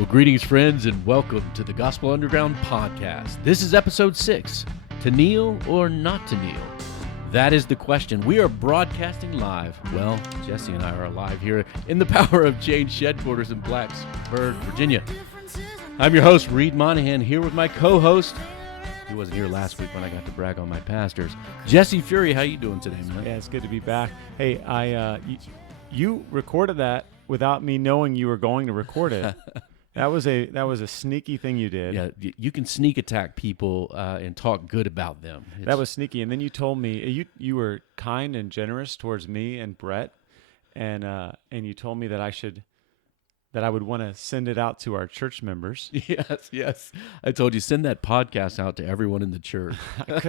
Well, greetings, friends, and welcome to the Gospel Underground podcast. This is episode 6, To Kneel or Not to Kneel? That is the question. We are broadcasting live. Well, Jesse and I are live here in the Power of Change headquarters in Blacksburg, Virginia. I'm your host, Reed Monahan, here with my co-host. He wasn't here last week when I got to brag on my pastors. Jesse Fury, how you doing today, man? Yeah, it's good to be back. Hey, you recorded that without me knowing you were going to record it. That was a sneaky thing you did. Yeah, you can sneak attack people and talk good about them. That was sneaky. And then you told me you were kind and generous towards me and Brett, and you told me that I would want to send it out to our church members. Yes. I told you, send that podcast out to everyone in the church.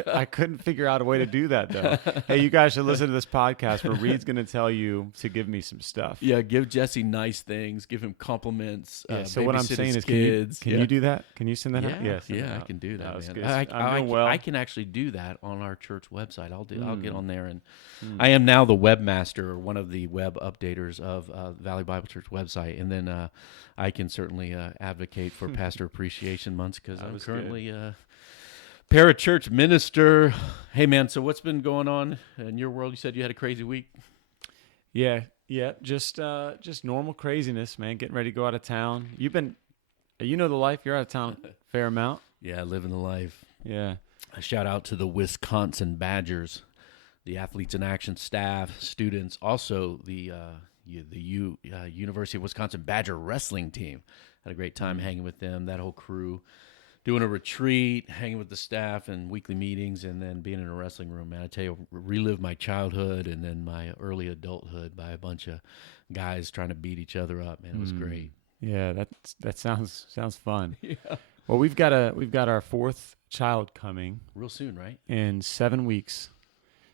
I couldn't figure out a way to do that, though. Hey, you guys should listen to this podcast where Reed's going to tell you to give me some stuff. Yeah, give Jesse nice things. Give him compliments. So what I'm saying is, kids. Can you do that? Can you send that out? Yeah, I can do that, man. Good. I can actually do that on our church website. I'll get on there, and I am now the webmaster, or one of the web updaters of Valley Bible Church website, and then I can certainly advocate for Pastor Appreciation Months because I'm currently a parachurch minister. Hey, man, so what's been going on in your world? You said you had a crazy week. Yeah, just normal craziness, man. Getting ready to go out of town. You know the life. You're out of town a fair amount. Yeah, living the life. Yeah. A shout out to the Wisconsin Badgers, the Athletes in Action staff, students, also the University of Wisconsin Badger wrestling team. Had a great time hanging with them, that whole crew, doing a retreat, hanging with the staff and weekly meetings, and then being in a wrestling room. Man, I tell you, relive my childhood and then my early adulthood by a bunch of guys trying to beat each other up. Man, it was great. Yeah, that sounds fun. Yeah. Well, we've got our fourth child coming Real soon, right? in 7 weeks.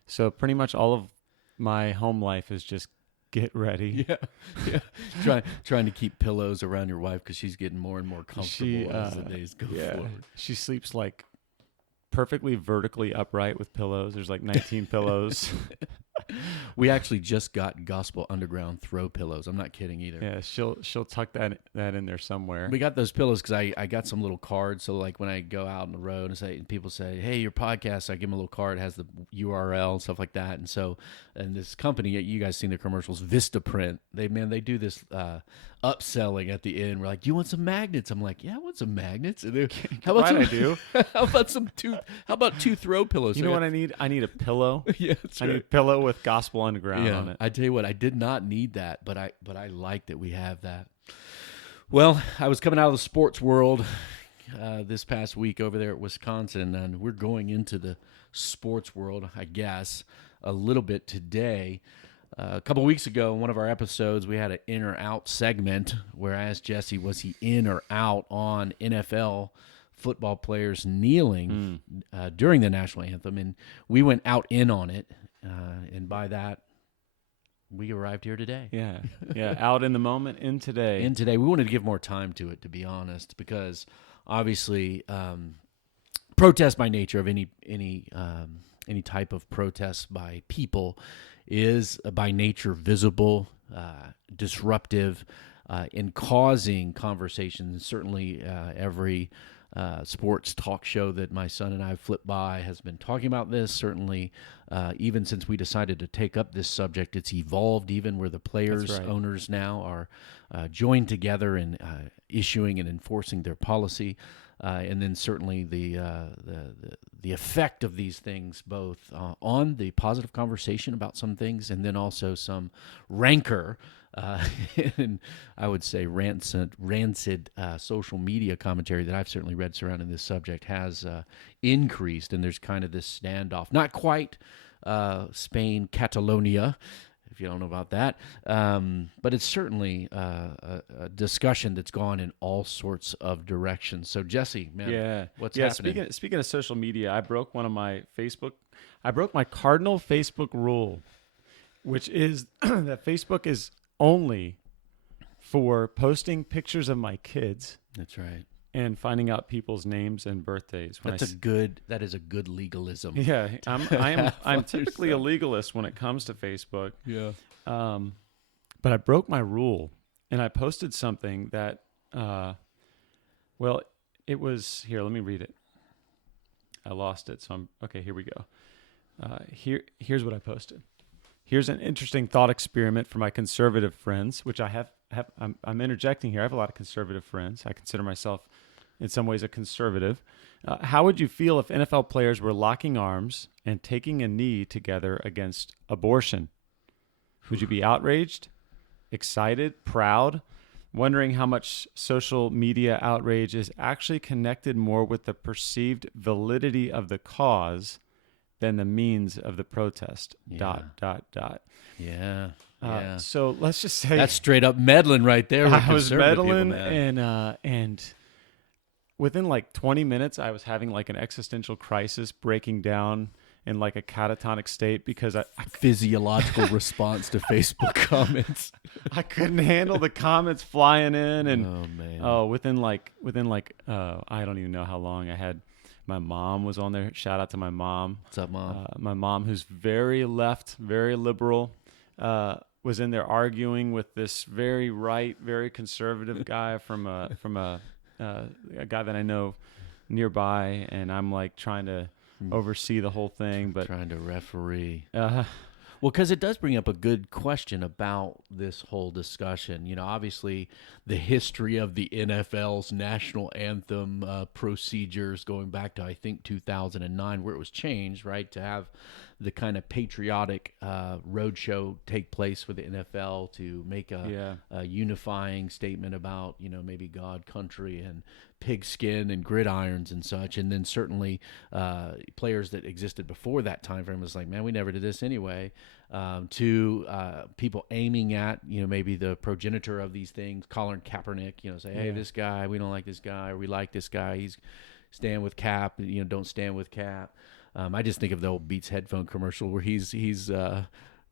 So pretty much all of my home life is just get ready. Yeah. Trying to keep pillows around your wife because she's getting more and more comfortable as the days go forward. She sleeps like perfectly vertically upright with pillows. There's like 19 pillows. We actually just got Gospel Underground throw pillows. I'm not kidding either. Yeah, she'll tuck that in there somewhere. We got those pillows because I got some little cards. So like when I go out on the road and people say, "Hey, your podcast," I give them a little card. It has the URL and stuff like that. And this company, you guys seen the commercials, Vistaprint. They do this upselling at the end. We're like, "Do you want some magnets?" I'm like, "Yeah, I want some magnets." And how about I do? How about two throw pillows? You know what I need? I need a pillow. Yeah, that's right. I need a pillow with Gospel Underground on it. I tell you what, I did not need that, but I like that we have that. Well, I was coming out of the sports world this past week over there at Wisconsin, and we're going into the sports world, I guess, a little bit today. A couple weeks ago, in one of our episodes, we had an in or out segment where I asked Jesse, was he in or out on NFL football players kneeling during the national anthem, and we went out in on it. And by that, we arrived here today. Yeah, out in the moment, in today. We wanted to give more time to it, to be honest, because obviously, protest by nature of any type of protest by people is by nature visible, disruptive, in causing conversations. Certainly, every sports talk show that my son and I flipped by has been talking about this. Certainly, even since we decided to take up this subject, it's evolved even where the players, owners now are joined together in issuing and enforcing their policy. And then certainly the effect of these things, both on the positive conversation about some things, and then also some rancor, and I would say rancid social media commentary that I've certainly read surrounding this subject has increased, and there's kind of this standoff. Not quite Spain, Catalonia, if you don't know about that. But it's certainly a discussion that's gone in all sorts of directions. So, Jesse, man, what's happening? Speaking of social media, I broke my cardinal Facebook rule, which is that Facebook is only for posting pictures of my kids. That's right. And finding out people's names and birthdays. That is a good legalism. Yeah, I'm typically a legalist when it comes to Facebook. Yeah. But I broke my rule, and I posted something that Well, it was here. Let me read it. I lost it, so okay. Here we go. Here's what I posted. Here's an interesting thought experiment for my conservative friends, which I have. I'm interjecting here. I have a lot of conservative friends. I consider myself, in some ways, a conservative. How would you feel if NFL players were locking arms and taking a knee together against abortion? Would you be outraged, excited, proud, wondering how much social media outrage is actually connected more with the perceived validity of the cause than the means of the protest? Yeah. Yeah. Yeah. So let's just say that's straight up meddling right there. With I was conservative people, meddling, man. and within like 20 minutes, I was having like an existential crisis, breaking down in like a catatonic state because I physiological response to Facebook comments. I couldn't handle the comments flying in, and oh man, within like I don't even know how long I had. My mom was on there. Shout out to my mom. What's up, Mom? My mom, who's very left, very liberal, was in there arguing with this very right, very conservative guy from a guy that I know nearby, and I'm like trying to oversee the whole thing, but trying to referee. Well, because it does bring up a good question about this whole discussion. You know, obviously, the history of the NFL's national anthem procedures going back to, I think, 2009, where it was changed, right, to have the kind of patriotic roadshow take place for the NFL to make a unifying statement about, you know, maybe God, country, and pigskin and gridirons and such. And then certainly players that existed before that time frame was like, man, we never did this anyway. To people aiming at, you know, maybe the progenitor of these things, Colin Kaepernick, you know, say, hey, this guy, we don't like this guy, or we like this guy, he's stand with Cap, you know, don't stand with Cap. I just think of the old Beats headphone commercial where he's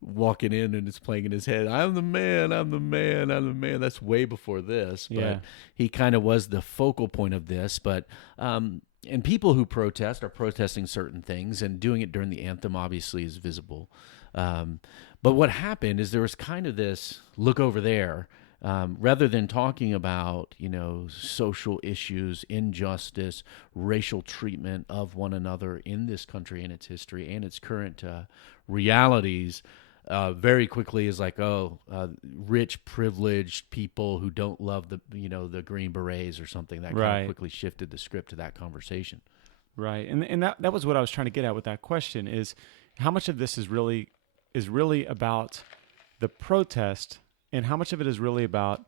walking in and it's playing in his head, I'm the man, I'm the man, I'm the man. That's way before this, but he kind of was the focal point of this. But and people who protest are protesting certain things, and doing it during the anthem obviously is visible. But what happened is there was kind of this look over there, rather than talking about, you know, social issues, injustice, racial treatment of one another in this country and its history and its current realities. Very quickly is like, rich, privileged people who don't love the, you know, the Green Berets or something. That kind of quickly shifted the script to that conversation. Right, and that was what I was trying to get at with that question: is how much of this is really about the protest, and how much of it is really about,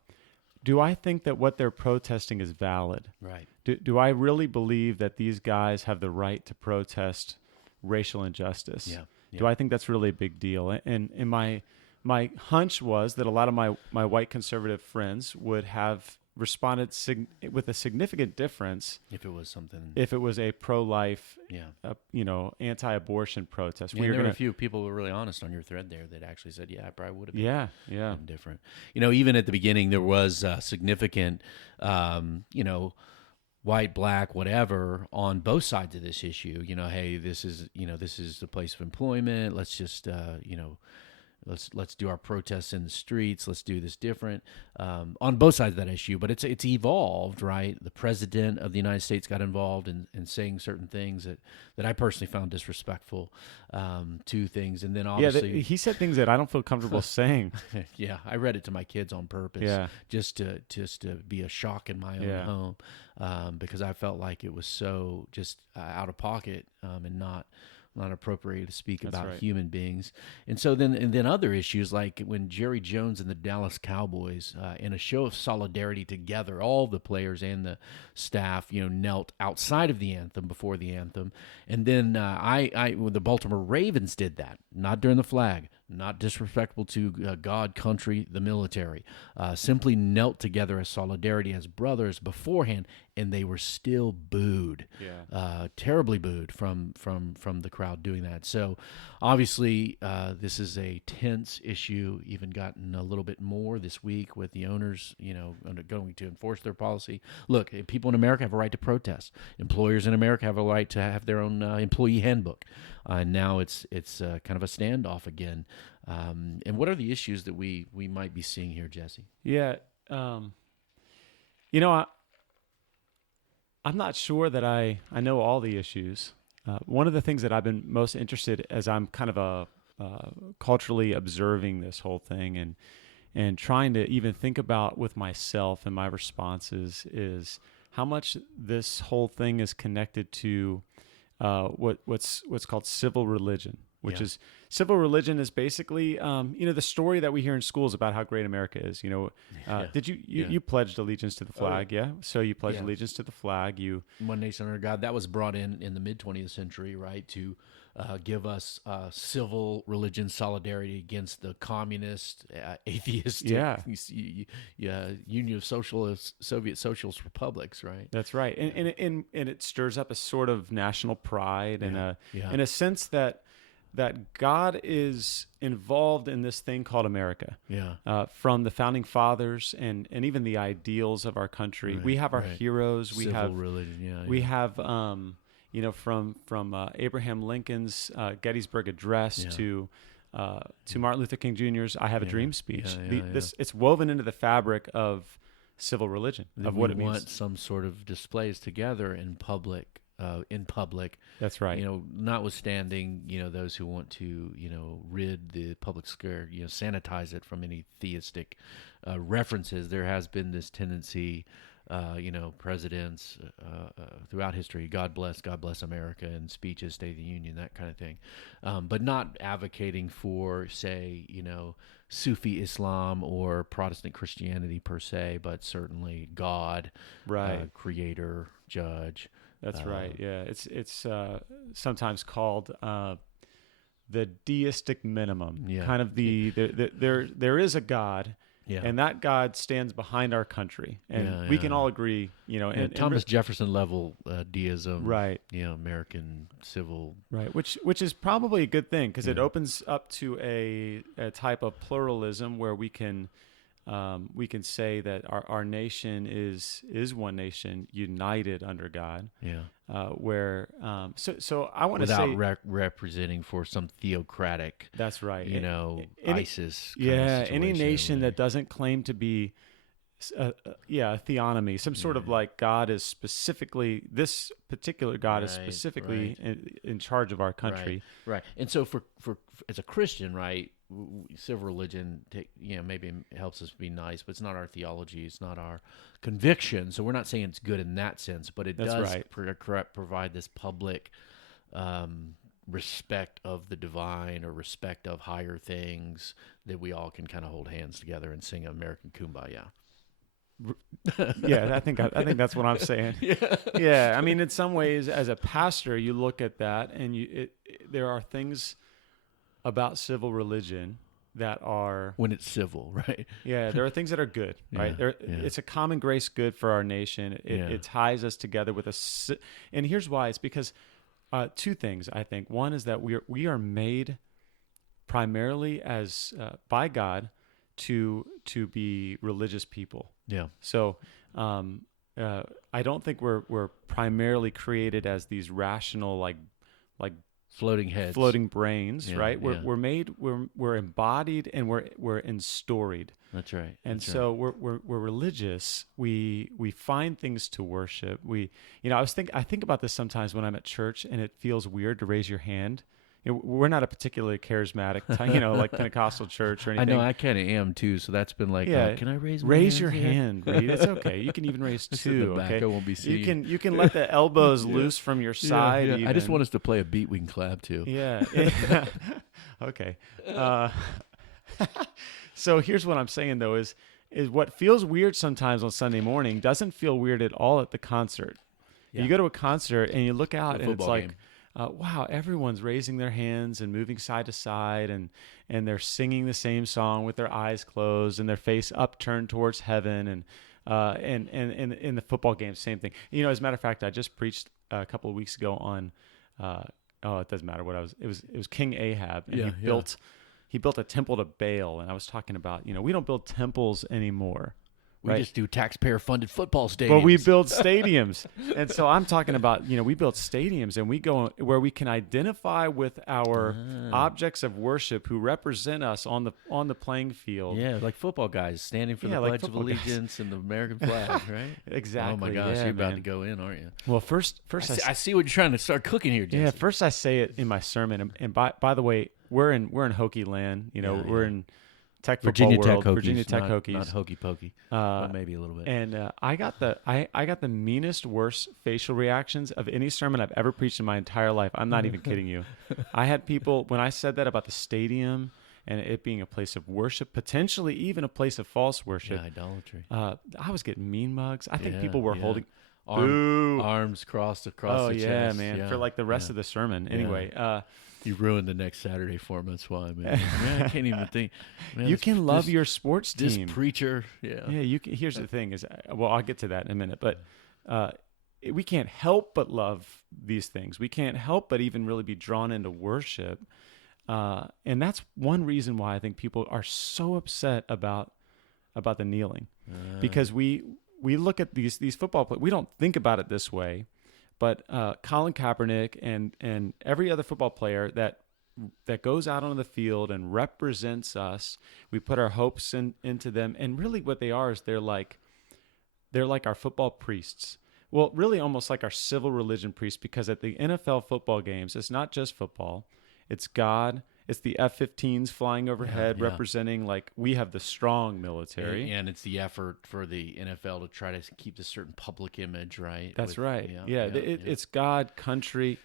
do I think that what they're protesting is valid? Right. Do I really believe that these guys have the right to protest racial injustice? Yeah. Do I think that's really a big deal? And my hunch was that a lot of my white conservative friends would have responded with a significant difference if it was something. If it was a pro-life, you know, anti-abortion protest. There were a few people who were really honest on your thread there that actually said, I probably would have been. Been different. You know, even at the beginning, there was significant, you know, white, black, whatever, on both sides of this issue. You know, hey, this is the place of employment. Let's just, you know, let's do our protests in the streets. Let's do this different, on both sides of that issue. But it's evolved, right? The president of the United States got involved in saying certain things that I personally found disrespectful to things. And then obviously he said things that I don't feel comfortable saying. Yeah, I read it to my kids on purpose, just to be a shock in my own home, because I felt like it was so just out of pocket, and not appropriate to speak about human beings. And so then other issues, like when Jerry Jones and the Dallas Cowboys, in a show of solidarity together, all the players and the staff, you know, knelt outside of the anthem before the anthem. And then when the Baltimore Ravens did that, not during the flag, not disrespectful to God, country, the military, simply knelt together as solidarity, as brothers beforehand, and they were still booed, terribly booed from the crowd doing that. So obviously this is a tense issue, even gotten a little bit more this week with the owners, you know, going to enforce their policy. Look, people in America have a right to protest. Employers in America have a right to have their own employee handbook. Now it's kind of a standoff again. And what are the issues that we might be seeing here, Jesse? Yeah. You know, I'm not sure that I know all the issues. One of the things that I've been most interested as I'm kind of culturally observing this whole thing and trying to even think about with myself and my responses is how much this whole thing is connected to what's called civil religion, which Yeah. is civil religion is basically the story that we hear in schools about how great America is. Yeah. Did you Yeah. you pledged allegiance to the Oh, yeah. flag? Yeah. So you pledged Yeah. allegiance to the flag. You One nation under God. That was brought in the mid 20th century, right, to give us civil religion solidarity against the communist, atheistic, Yeah. Union of Socialist Soviet Socialist Republics, right? That's right, and it stirs up a sort of national pride and Yeah. in a sense that God is involved in this thing called America. Yeah. From the founding fathers and even the ideals of our country, Right, we have our right. heroes. We Civil have religion. Yeah. we yeah. have from Abraham Lincoln's Gettysburg Address Yeah. to Martin Luther King Jr.'s "I Have a Yeah. Dream" speech. Yeah, This it's woven into the fabric of civil religion of what we it want means. some sort of displays together in public. That's right. Notwithstanding, those who want to, rid the public square, sanitize it from any theistic references. There has been this tendency, presidents throughout history, God bless America, and speeches, State of the Union, that kind of thing, but not advocating for, say, Sufi Islam or Protestant Christianity per se, but certainly God, Right. creator, judge. That's right. Yeah, it's sometimes called the deistic minimum. Yeah. Kind of there is a God, Yeah. and that God stands behind our country, and Yeah, we yeah, can all agree. And Thomas Jefferson level deism, right, American civil. right, which is probably a good thing because it Yeah. opens up to a type of pluralism where we can say that our nation is one nation united under God. Yeah. So I want to say Without representing for some theocratic, that's right. ISIS. Yeah, kind of any situation nation over that doesn't claim to be, a theonomy, some sort of like God is specifically, this particular God is Right, specifically in charge of our country. Right. And so for as a Christian, right, civil religion, maybe helps us be nice, but it's not our theology. It's not our conviction. So we're not saying it's good in that sense, but it That's does right. provide this public respect of the divine or respect of higher things that we all can kind of hold hands together and sing American Kumbaya. Yeah, I think that's what I'm saying. Yeah, I mean, in some ways, as a pastor, you look at that, and there are things about civil religion that are When it's civil, right? yeah, there are things that are good, right? Yeah. It's a common grace good for our nation. It ties us together with and here's why. It's because two things, I think. One is that we are made primarily as by God to be religious people. Yeah. So I don't think we're primarily created as these rational like Floating heads. floating brains, Yeah, right? yeah. We're embodied and we're enstoried. That's right. And That's so we're religious. We find things to worship. I think about this sometimes when I'm at church and it feels weird to raise your hand. We're not a particularly charismatic, like Pentecostal church or I anything. know I kind of am too, so that's been like, Yeah. can I raise my Raise hands your here? hand, Reed. It's okay. You can even raise So two. the back Okay, I won't be seen. you can let the elbows loose from your side. I just even. want us to play a beat we can clap to. Yeah. Okay. So here's what I'm saying though is what feels weird sometimes on Sunday morning doesn't feel weird at all at the concert. Yeah. You go to a concert and you look out The and it's football like, game. wow, everyone's raising their hands and moving side to side and they're singing the same song with their eyes closed and their face upturned towards heaven and in the football game, same thing. As a matter of fact, I just preached a couple of weeks ago on it doesn't matter what it was King Ahab and he built a temple to Baal, and I was talking about we don't build temples anymore. We right? just do taxpayer-funded football stadiums. But we build stadiums. And so I'm talking about, we build stadiums and we go where we can identify with our objects of worship who represent us on the playing field. Yeah, like football guys standing for the like Pledge of football guys. Allegiance and the American flag, right? Exactly. Oh my gosh, yeah, you're about man. to go in, aren't you? Well, first I see what you're trying to start cooking here, Jesse. yeah, first I say it in my sermon. And by the way, we're in Hokie land. We're in Tech Virginia football Tech world. Hokies, Virginia Tech not, Hokies. not hokey pokey, but maybe a little bit. And I got the meanest, worst facial reactions of any sermon I've ever preached in my entire life. I'm not even kidding you. I had people, when I said that about the stadium and it being a place of worship, potentially even a place of false worship, idolatry. I was getting mean mugs. I think Yeah, people were yeah. holding Arms crossed across Oh the yeah, chest. man! For like the rest of the sermon. Anyway, You ruined the next Saturday for him. That's why, man. I can't even think. Man, you this- can love this- your sports this team. preacher. Yeah. Yeah, you can. Here's the thing: I'll get to that in a minute, but we can't help but love these things. We can't help but even really be drawn into worship, and that's one reason why I think people are so upset about the kneeling, because we look at these football players. We don't think about it this way, but Colin Kaepernick and every other football player that goes out on the field and represents us, we put our hopes into them. And really what they are is they're like our football priests. Well, really almost like our civil religion priests, because at the NFL football games, it's not just football. It's God. It's the F-15s flying overhead, Yeah. representing like we have the strong military. And it's the effort for the NFL to try to keep this certain public image, right? That's right. Yeah. It's God, country,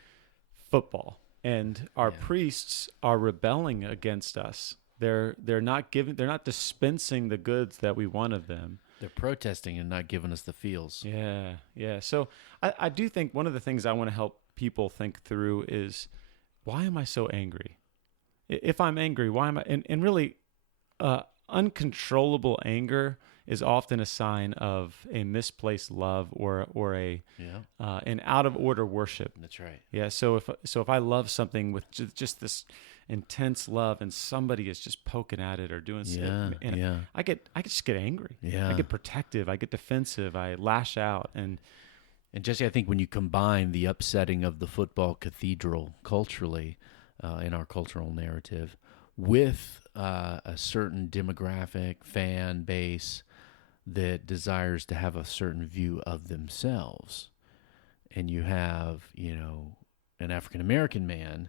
football, and our priests are rebelling against us. They're not dispensing the goods that we want of them. They're protesting and not giving us the feels. Yeah. So I do think one of the things I want to help people think through is, why am I so angry? If I'm angry, why am I? And really, uncontrollable anger is often a sign of a misplaced love or an out of order worship. That's right. Yeah. So if I love something with just this intense love and somebody is just poking at it or doing something, I just get angry. Yeah. I get protective. I get defensive. I lash out. And Jesse, I think when you combine the upsetting of the football cathedral culturally, in our cultural narrative, with a certain demographic fan base that desires to have a certain view of themselves, and you have, an African-American man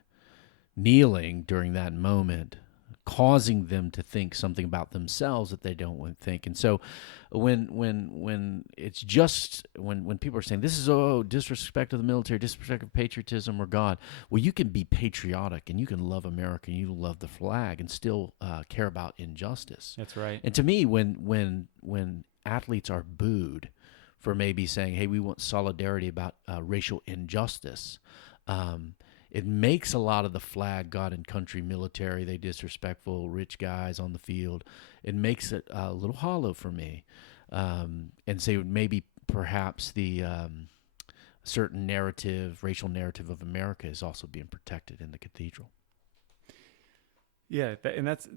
kneeling during that moment, causing them to think something about themselves that they don't want to think. And so when it's just when people are saying this is disrespect of the military, disrespect of patriotism or God, well, you can be patriotic and you can love America and you love the flag and still care about injustice. that's right. And to me, when athletes are booed for maybe saying, hey, we want solidarity about racial injustice, it makes a lot of the flag, God and country, military, they disrespectful, rich guys on the field. It makes it a little hollow for me. And say maybe perhaps the certain narrative, racial narrative of America is also being protected in the cathedral. Yeah, and that's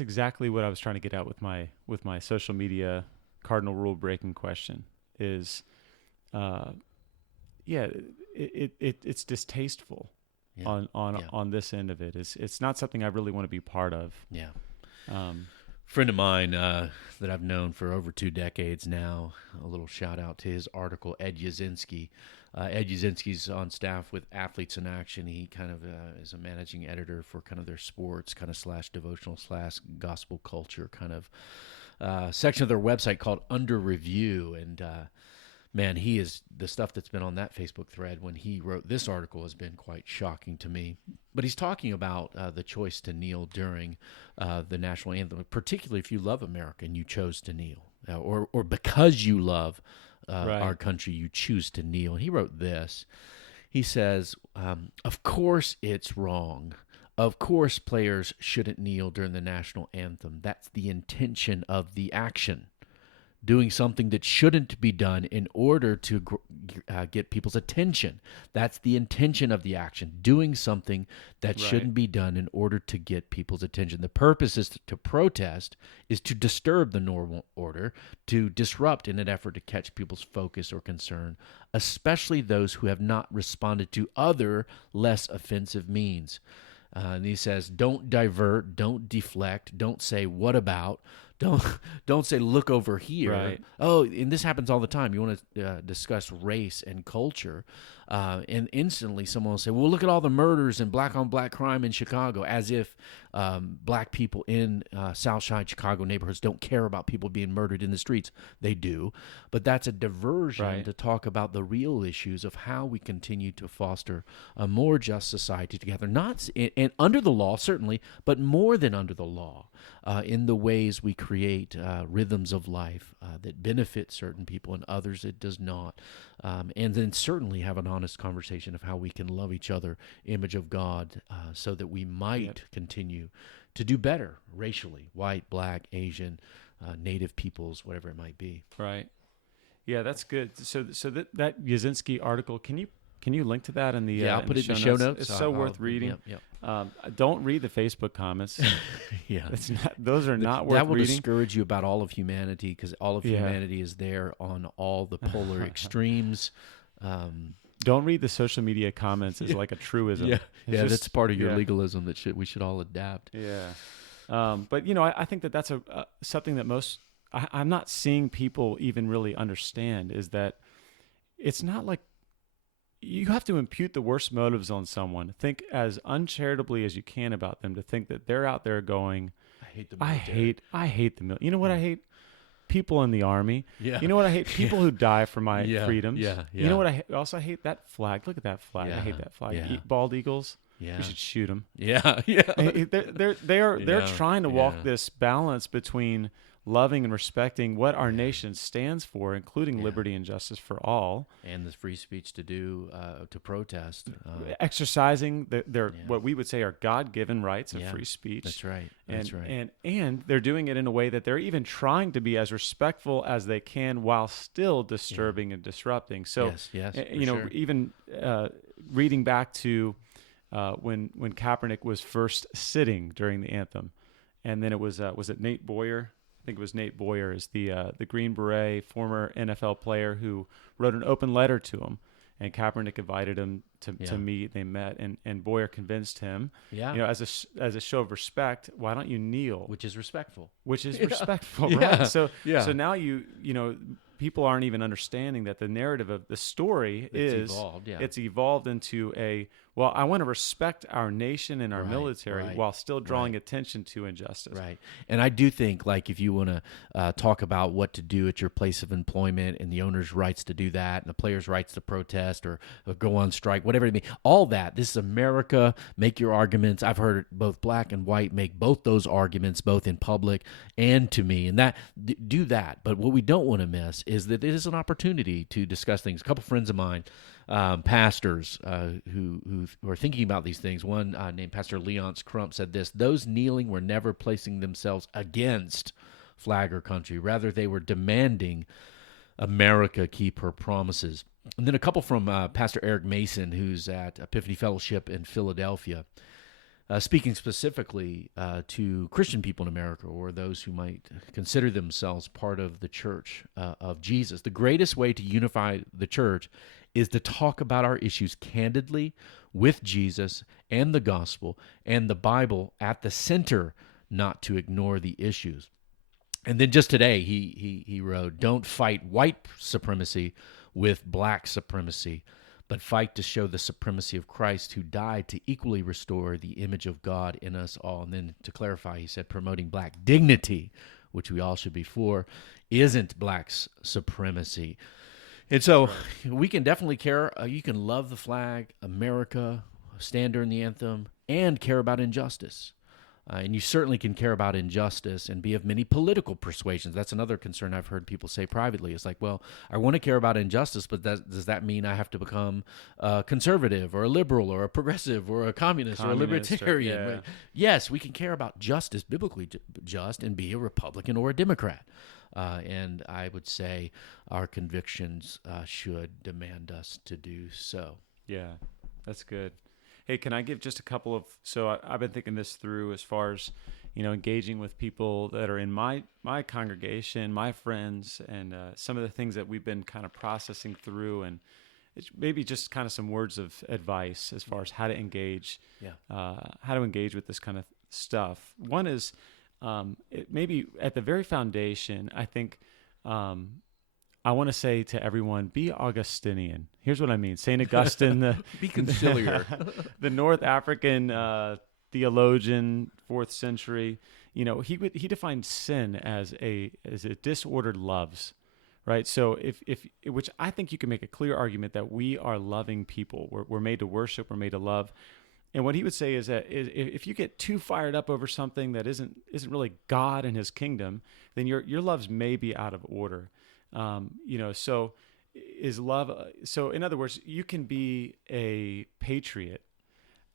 exactly what I was trying to get at with my social media cardinal rule breaking question is, it's distasteful on this end of it. It's not something I really want to be part of. Yeah. Friend of mine that I've known for over 2 decades now, a little shout out to his article, Ed Yazinski. Ed Yazinski's on staff with Athletes in Action. He kind of is a managing editor for kind of their sports kind of / devotional / gospel culture kind of section of their website called Under Review. And man, he is, the stuff that's been on that Facebook thread when he wrote this article has been quite shocking to me. But he's talking about the choice to kneel during the national anthem, particularly if you love America and you chose to kneel, or because you love our country, you choose to kneel. And he wrote this. He says, of course it's wrong. Of course players shouldn't kneel during the national anthem. That's the intention of the action. doing something that shouldn't be done in order to get people's attention. That's the intention of the action, doing something that shouldn't be done in order to get people's attention. The purpose is to protest, is to disturb the normal order, to disrupt in an effort to catch people's focus or concern, especially those who have not responded to other less offensive means. And he says, don't divert, don't deflect, don't say, what about? Don't say, look over here. Right. Oh, and this happens all the time. You want to discuss race and culture, and instantly someone will say, well, look at all the murders and black-on-black crime in Chicago, as if black people in Southside Chicago neighborhoods don't care about people being murdered in the streets. They do. But that's a diversion to talk about the real issues of how we continue to foster a more just society together, not and under the law, certainly, but more than under the law, in the ways we create rhythms of life that benefit certain people and others it does not. And then certainly have an honest conversation of how we can love each other, image of God, so that we might continue to do better racially, white, black, Asian, native peoples, whatever it might be. Right. Yeah, that's good. So that Yazinski article, can you link to that in the I'll put it in the show notes. It's so worth reading. Yep. Don't read the Facebook comments. Yeah, those are not worth that will reading. discourage you about all of humanity, because all of humanity is there on all the polar extremes. Don't read the social media comments as like a truism. That's part of your legalism that we should all adapt. Yeah, but I think that's something that I'm not seeing people even really understand, is that it's not like you have to impute the worst motives on someone. Think as uncharitably as you can about them, to think that they're out there going, I hate the military. I hate the military. You know what I hate? People in the army. Yeah. You know what I hate? People who die for my freedoms. Yeah. You know what I also hate? That flag. Look at that flag. I hate that flag. Yeah. Bald eagles. Yeah. We should shoot them. Yeah. They're trying to walk this balance between loving and respecting what our nation stands for, including liberty and justice for all, and the free speech to protest, exercising their what we would say are God-given rights of free speech. That's right. And they're doing it in a way that they're even trying to be as respectful as they can while still disturbing and disrupting. So, even reading back to when Kaepernick was first sitting during the anthem, and then it was it Nate Boyer? I think it was Nate Boyer, is the Green Beret former NFL player, who wrote an open letter to him, and Kaepernick invited him to meet. They met, and Boyer convinced him, as a show of respect, why don't you kneel? Which is respectful. Right? So now people aren't even understanding that the narrative of the story it's evolved into I want to respect our nation and our military while still drawing attention to injustice. Right. And I do think, like, if you want to talk about what to do at your place of employment and the owner's rights to do that and the player's rights to protest or go on strike, whatever it may be, all that, this is America, make your arguments. I've heard both black and white make both those arguments, both in public and to me, and do that. But what we don't want to miss is that it is an opportunity to discuss things. A couple friends of mine, pastors who are thinking about these things. One named Pastor Leonce Crump said this: those kneeling were never placing themselves against flag or country. Rather, they were demanding America keep her promises. And then a couple from Pastor Eric Mason, who's at Epiphany Fellowship in Philadelphia, speaking specifically to Christian people in America, or those who might consider themselves part of the church of Jesus. The greatest way to unify the church is to talk about our issues candidly with Jesus and the gospel and the Bible at the center, not to ignore the issues. And then just today, he wrote, don't fight white supremacy with black supremacy, but fight to show the supremacy of Christ, who died to equally restore the image of God in us all. And then to clarify, he said promoting black dignity, which we all should be for, isn't black supremacy. And so we can definitely care. You can love the flag, America, stand during the anthem, and care about injustice. And you certainly can care about injustice and be of many political persuasions. That's another concern I've heard people say privately. It's like, well, I want to care about injustice, but does that mean I have to become a conservative or a liberal or a progressive or a communist or a libertarian? Yes, we can care about justice, biblically just, and be a Republican or a Democrat. And I would say our convictions should demand us to do so. Yeah, that's good. Hey, can I give just a couple of? So I've been thinking this through as far as engaging with people that are in my congregation, my friends, and some of the things that we've been kind of processing through, and it's maybe just kind of some words of advice as far as how to engage, with this kind of stuff. One is maybe at the very foundation, I think. I want to say to everyone, be Augustinian. Here's what I mean. St. Augustine, Be conciliar. the North African theologian, 4th century, he defined sin as a disordered loves, right? So if which I think you can make a clear argument that we are loving people. We're made to worship, we're made to love. And what he would say is that if you get too fired up over something that isn't really God and his kingdom, then your loves may be out of order. So is love. So in other words, you can be a patriot.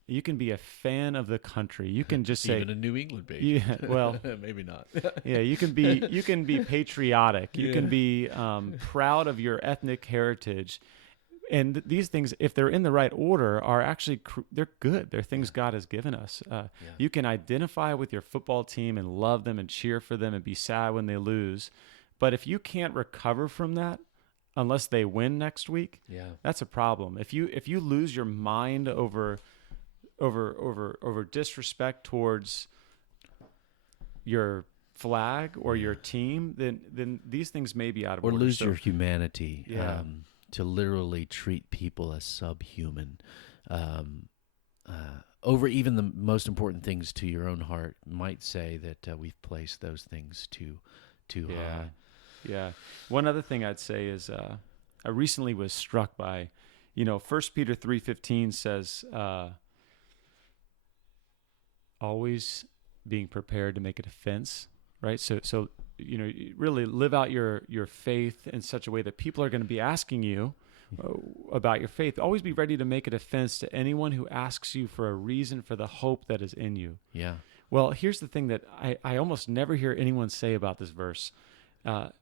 You can be a fan of the country. You can just say even a New England baby. Yeah, well, maybe not. Yeah, you can be patriotic. You can be proud of your ethnic heritage. And these things, if they're in the right order, are actually they're good. They're things God has given us. You can identify with your football team and love them and cheer for them and be sad when they lose. But if you can't recover from that, unless they win next week, that's a problem. If you lose your mind over disrespect towards your flag or your team, then these things may be out of order. Or lose your humanity. To literally treat people as subhuman, over even the most important things to your own heart, might say that we've placed those things too high. Yeah. One other thing I'd say is I recently was struck by, 1 Peter 3:15 says, always being prepared to make a defense, right? So really live out your faith in such a way that people are going to be asking you about your faith. Always be ready to make a defense to anyone who asks you for a reason for the hope that is in you. Yeah. Well, here's the thing that I almost never hear anyone say about this verse.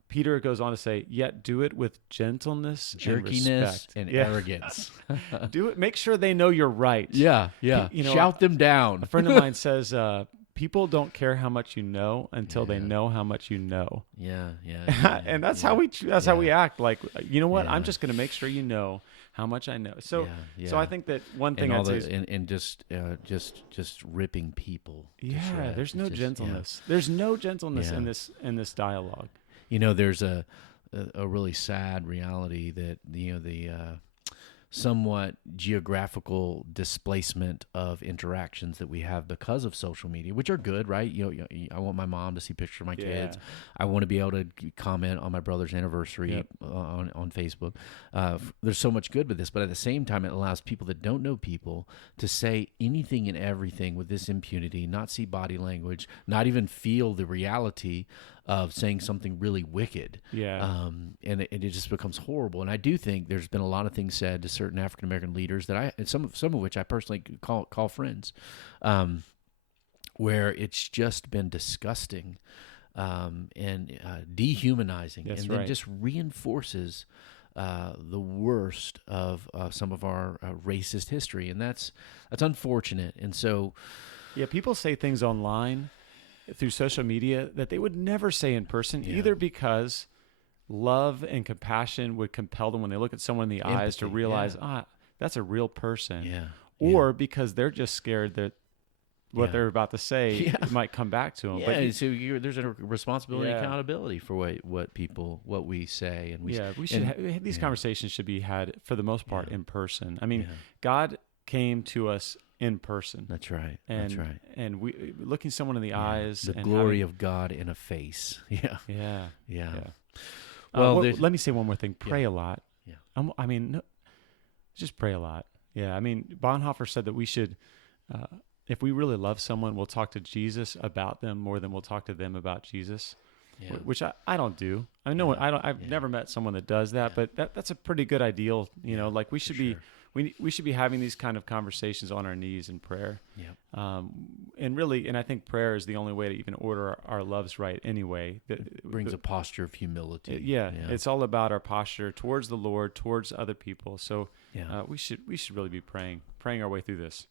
Peter goes on to say, yet do it with gentleness, jerkiness, and arrogance. Do it. Make sure they know you're right. Yeah. Shout them down. A friend of mine says, people don't care how much you know until they know how much you know. Yeah. And that's how we act. Like, you know what? I'm just going to make sure you know how much I know. So I think that one thing I'd say is, just ripping people. Yeah, there's no gentleness. There's no gentleness in this dialogue. There's a really sad reality that the somewhat geographical displacement of interactions that we have because of social media, which are good, right? I want my mom to see pictures of my kids. I want to be able to comment on my brother's anniversary on Facebook. There's so much good with this, but at the same time, it allows people that don't know people to say anything and everything with this impunity, not see body language, not even feel the reality of saying something really wicked. And it just becomes horrible. And I do think there's been a lot of things said to certain African American leaders that some of which I personally call friends, where it's just been disgusting and dehumanizing, then just reinforces the worst of some of our racist history, and that's unfortunate. And so, people say things online through social media that they would never say in person, either because love and compassion would compel them when they look at someone in the eyes to realize, that's a real person, or because they're just scared that what they're about to say might come back to them. But so there's a responsibility and accountability for what we say, and we should these conversations should be had for the most part in person. I mean, God came to us in person. That's right. And we looking someone in the eyes, the glory of God in a face. Yeah. Well, let me say one more thing. Pray a lot. Yeah. Just pray a lot. Yeah. I mean, Bonhoeffer said that we should, if we really love someone, we'll talk to Jesus about them more than we'll talk to them about Jesus. Yeah. which I don't do. I know I've Yeah. never met someone that does that, Yeah. but that's a pretty good ideal. Like we should be sure. we should be having these kind of conversations on our knees in prayer. Yep. And I think prayer is the only way to even order our loves right anyway. It brings a posture of humility. Yeah, it's all about our posture towards the Lord, towards other people. So Yeah. we should really be praying our way through this.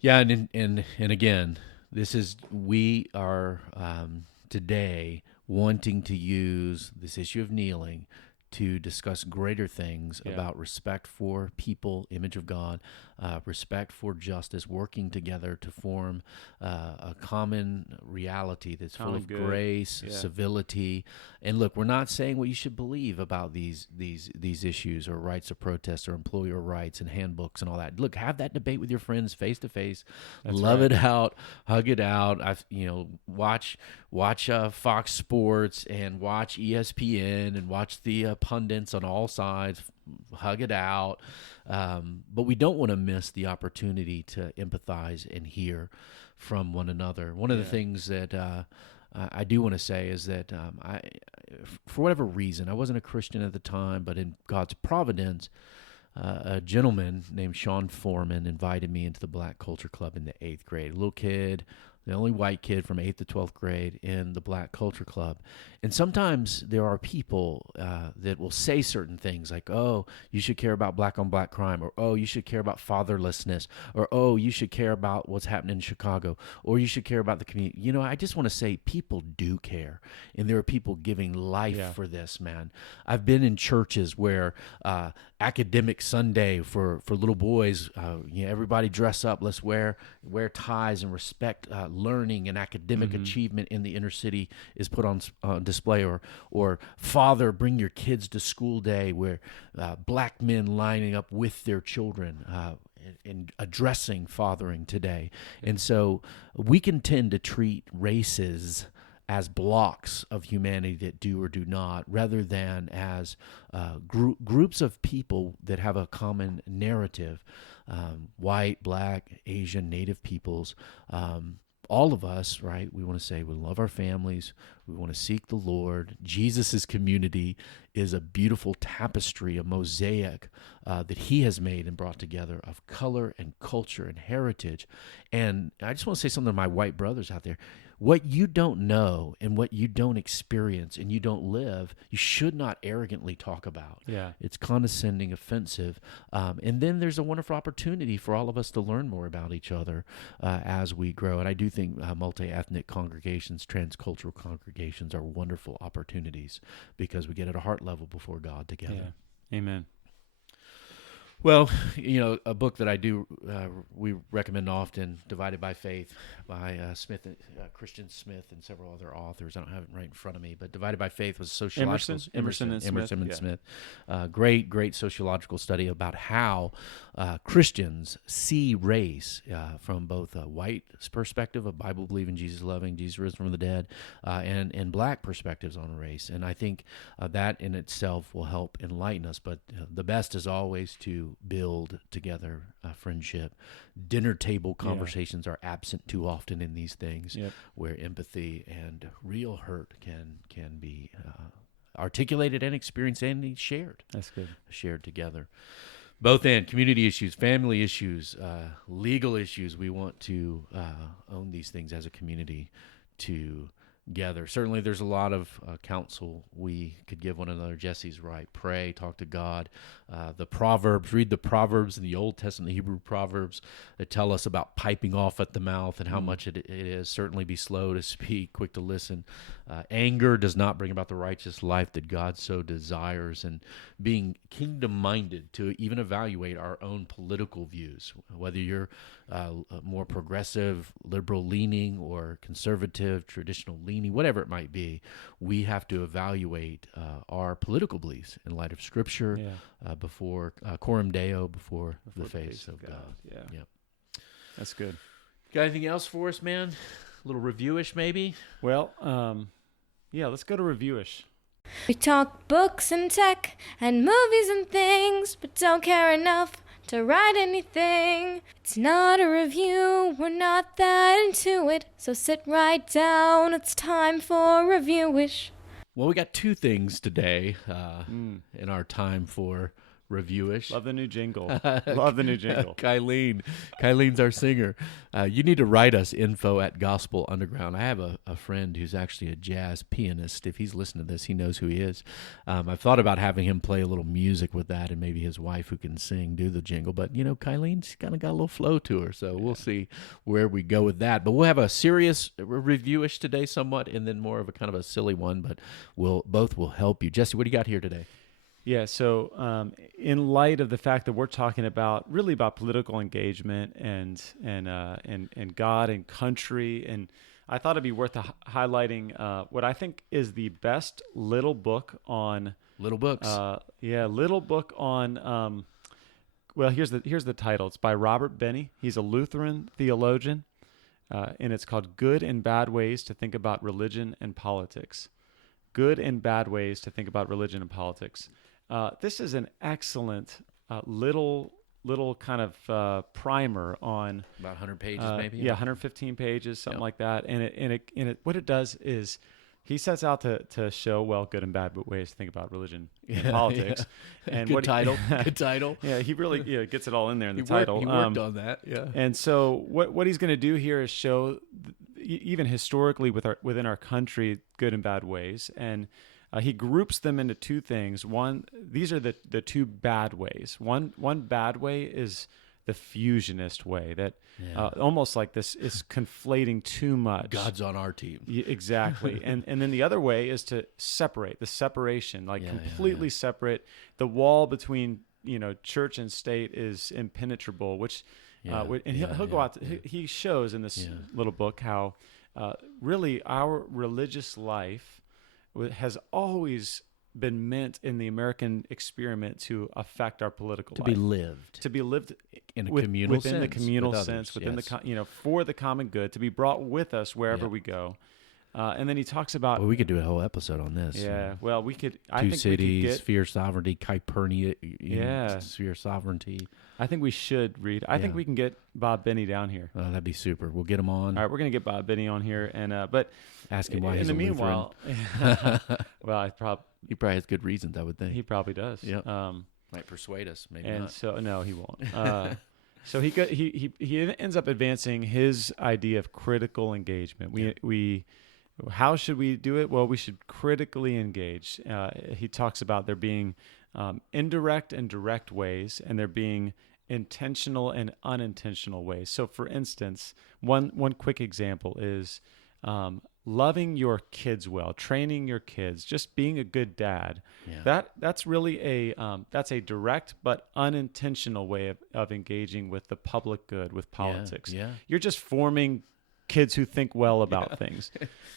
Yeah, and again, we are today wanting to use this issue of kneeling to discuss greater things about respect for people, image of God, respect for justice, working together to form a common reality that's full of grace, civility. And look, we're not saying what you should believe about these issues or rights of protest or employer rights and handbooks and all that. Look, have that debate with your friends face to face. Love it out, hug it out. Watch Fox Sports and watch ESPN and watch the pundits on all sides. Hug it out. But we don't want to miss the opportunity to empathize and hear from one another. One of the things that I do want to say is that for whatever reason, I wasn't a Christian at the time, but in God's providence, a gentleman named Sean Foreman invited me into the Black Culture Club in the 8th grade. A little kid, the only white kid from 8th to 12th grade in the Black Culture Club. And sometimes there are people that will say certain things like, oh, you should care about black on black crime, or oh, you should care about fatherlessness, or oh, you should care about what's happening in Chicago, or you should care about the community. I just want to say people do care, and there are people giving life for this, man. I've been in churches where academic Sunday for little boys, everybody dress up, let's wear ties and respect learning and academic achievement in the inner city is put on display, or Father, bring your kids to school day, where black men lining up with their children and addressing fathering today. And so we can tend to treat races as blocks of humanity that do or do not, rather than as groups of people that have a common narrative. White, black, Asian, Native peoples, all of us, right? We want to say we love our families. We want to seek the Lord. Jesus's community is a beautiful tapestry, a mosaic that he has made and brought together of color and culture and heritage. And I just want to say something to my white brothers out there. What you don't know and what you don't experience and you don't live, you should not arrogantly talk about. Yeah. It's condescending, offensive. And then there's a wonderful opportunity for all of us to learn more about each other as we grow. And I do think multi-ethnic congregations, transcultural congregations are wonderful opportunities because we get at a heart level before God together. Yeah. Amen. Well, a book that I do, we recommend often, Divided by Faith by Christian Smith and several other authors. I don't have it right in front of me, but Divided by Faith was sociological. Emerson and Smith. Great sociological study about how Christians see race from both a white perspective, a Bible-believing, Jesus-loving, Jesus risen from the dead, and black perspectives on race. And I think that in itself will help enlighten us. But the best is always to build together friendship. Dinner table conversations are absent too often in these things, where empathy and real hurt can be articulated and experienced and shared. That's good. Shared together. Both end, community issues, family issues, legal issues. We want to own these things as a community together. Certainly there's a lot of counsel we could give one another. Jesse's right. Pray, talk to God. The Proverbs, read the Proverbs in the Old Testament, the Hebrew Proverbs that tell us about piping off at the mouth and how much it is. Certainly be slow to speak, quick to listen. Anger does not bring about the righteous life that God so desires, and being kingdom-minded to even evaluate our own political views, whether you're more progressive, liberal-leaning, or conservative, traditional-leaning, whatever it might be. We have to evaluate our political beliefs in light of Scripture, before coram Deo, before the face of God. Yeah. That's good. Got anything else for us, man? A little reviewish, maybe? Well, let's go to reviewish. We talk books and tech and movies and things, but don't care enough to write anything. It's not a review, we're not that into it. So sit right down, it's time for Reviewish. Well, we got two things today in our time for Reviewish. Love the new jingle. Love the new jingle. Kylene's our singer. You need to write us info@Gospel Underground. I have a friend who's actually a jazz pianist. If he's listening to this, he knows who he is. I've thought about having him play a little music with that, and maybe his wife who can sing do the jingle. But, Kylene's kind of got a little flow to her, so we'll see where we go with that. But we'll have a serious Reviewish today somewhat, and then more of a kind of a silly one, but both will help you. Jesse, what do you got here today? Yeah, so in light of the fact that we're talking about political engagement and God and country, and I thought it'd be worth highlighting what I think is the best little book on little books. Little book on. Well, here's the title. It's by Robert Benny. He's a Lutheran theologian, and it's called "Good and Bad Ways to Think About Religion and Politics." Good and Bad Ways to Think About Religion and Politics. This is an excellent little kind of primer on about 100 pages, maybe. Yeah, 115 pages, something like that. And it what it does is he sets out to show good and bad ways to think about religion and politics. Yeah. And Good title. Good title. Yeah, he really gets it all in there in the title. He worked on that. Yeah. And so what he's going to do here is show even historically within our country good and bad ways, and he groups them into two things. One, these are the two bad ways. One bad way is the fusionist way, that almost like this is conflating too much. God's on our team. Exactly. and then the other way is to separate, the separation, completely separate. The wall between church and state is impenetrable, which he'll go out. He shows in this little book how really our religious life has always been meant in the American experiment to affect our political life. To be lived in a communal within sense, the communal with sense, others, within for the common good, to be brought with us wherever we go. And then he talks about. Well, we could do a whole episode on this. Yeah. Well, we could. I Two think cities, we could sphere sovereignty, Copernican, sphere sovereignty. I think we should read. I think we can get Bob Benny down here. Oh, that'd be super. We'll get him on. All right, we're gonna get Bob Benny on here, and but ask him why he's in the meanwhile. Well, he probably has good reasons, I would think. He probably does. Yeah. Might persuade us, maybe and not. So no, he won't. So he ends up advancing his idea of critical engagement. We how should we do it? Well, we should critically engage. He talks about there being indirect and direct ways, and there being intentional and unintentional ways. So, for instance, one quick example is loving your kids well, training your kids, just being a good dad. Yeah. That's really a direct but unintentional way of engaging with the public good, with politics. Yeah. You're just forming kids who think well about things.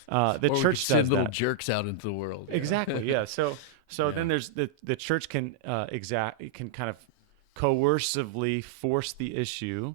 The or church send does little that. jerks out into the world. Exactly. Yeah. So then there's the church can kind of coercively force the issue,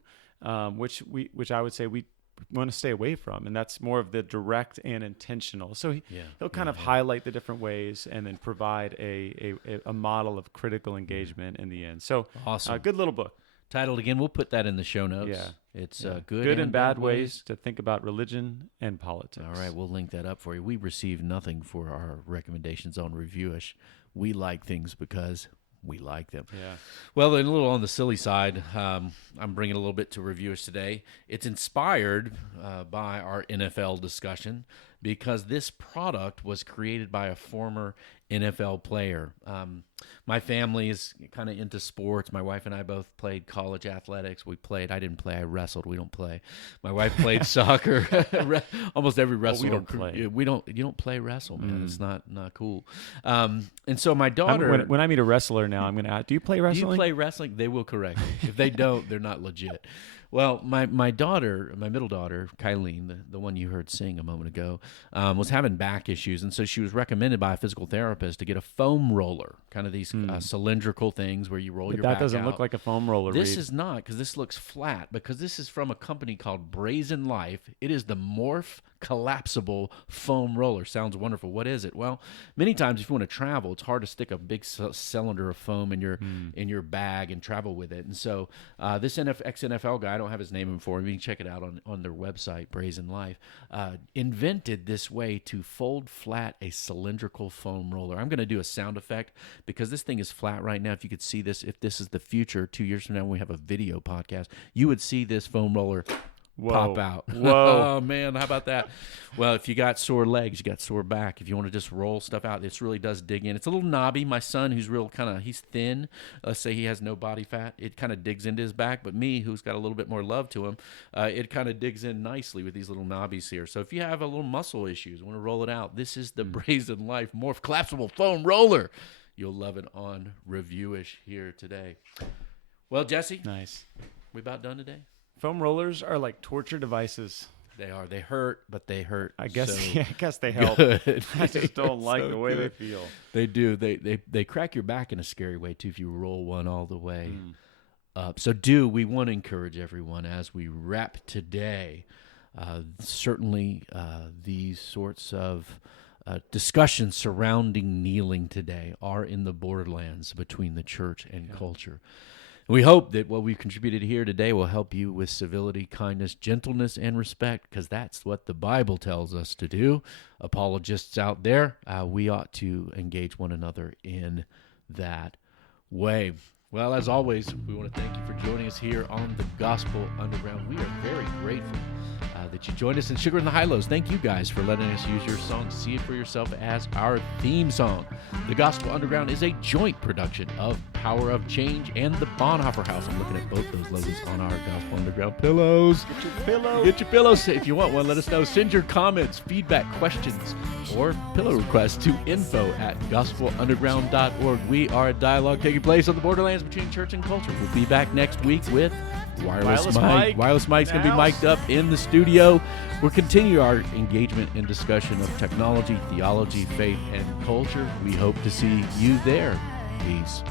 which I would say we want to stay away from, and that's more of the direct and intentional. So he'll kind of highlight the different ways and then provide a model of critical engagement in the end. So awesome. Good little book. Titled again, we'll put that in the show notes. Yeah. It's good and bad ways to think about religion and politics. All right, we'll link that up for you. We receive nothing for our recommendations on Reviewish. We like things because we like them. Yeah. Well, and a little on the silly side, I'm bringing a little bit to Reviewish today. It's inspired by our NFL discussion because this product was created by a former NFL player. My family is kind of into sports. My wife and I both played college athletics. I didn't play. I wrestled. We don't play. My wife played soccer. Almost every wrestler. We don't play. You don't play wrestle, man. It's not cool. And so my daughter. When I meet a wrestler now, I'm going to ask, do you play wrestling? Do you play wrestling? They will correct me. If they don't, they're not legit. Well, my middle daughter, Kylene, the one you heard sing a moment ago, was having back issues. And so she was recommended by a physical therapist to get a foam roller, kind of these cylindrical things where you roll But your that back doesn't out. look like a foam roller. This Reed. is not, because this looks flat, because this is from a company called Brazen Life. It is the Morph collapsible foam roller. Sounds wonderful. What is it? Well, many times if you want to travel, it's hard to stick a big cylinder of foam in your bag and travel with it. And so this ex-NFL guy, I don't have his name for him, you can check it out on their website, Brazen Life, invented this way to fold flat a cylindrical foam roller. I'm going to do a sound effect because this thing is flat right now. If you could see this, if this is the future, 2 years from now when we have a video podcast, you would see this foam roller pop out. Whoa. Oh, man, how about that? Well, if you got sore legs, you got sore back. If you want to just roll stuff out, this really does dig in. It's a little knobby. My son, who's real he's thin, let's say he has no body fat, it kind of digs into his back. But me, who's got a little bit more love to him, it kind of digs in nicely with these little knobbies here. So if you have a little muscle issues, want to roll it out, this is the Brazen Life Morph Collapsible Foam Roller. You'll love it on Reviewish here today. Well, Jesse, Nice. we about done today? Foam rollers are like torture devices. They are. They hurt, but they hurt. I guess. so I guess they help. good. I just don't They like so the way good. they feel. They do. They crack your back in a scary way too if you roll one all the way up. So we want to encourage everyone as we wrap today. Certainly, these sorts of discussions surrounding kneeling today are in the borderlands between the church and culture. We hope that what we've contributed here today will help you with civility, kindness, gentleness, and respect, because that's what the Bible tells us to do. Apologists out there, we ought to engage one another in that way. Well, as always, we want to thank you for joining us here on the Gospel Underground. We are very grateful that you joined us in Sugar and the High-Lows. Thank you guys for letting us use your song. See it for yourself as our theme song. The Gospel Underground is a joint production of Power of Change and the Bonhoeffer House. I'm looking at both those logos on our Gospel Underground pillows. Get your pillow. Get your pillows. If you want one, let us know. Send your comments, feedback, questions, or pillow requests to info@gospelunderground.org. We are a dialogue taking place on the borderlands between church and culture. We'll be back next week with Wireless Mike. Wireless Mike's going to be mic'd up in the studio. We'll continue our engagement and discussion of technology, theology, faith, and culture. We hope to see you there. Peace.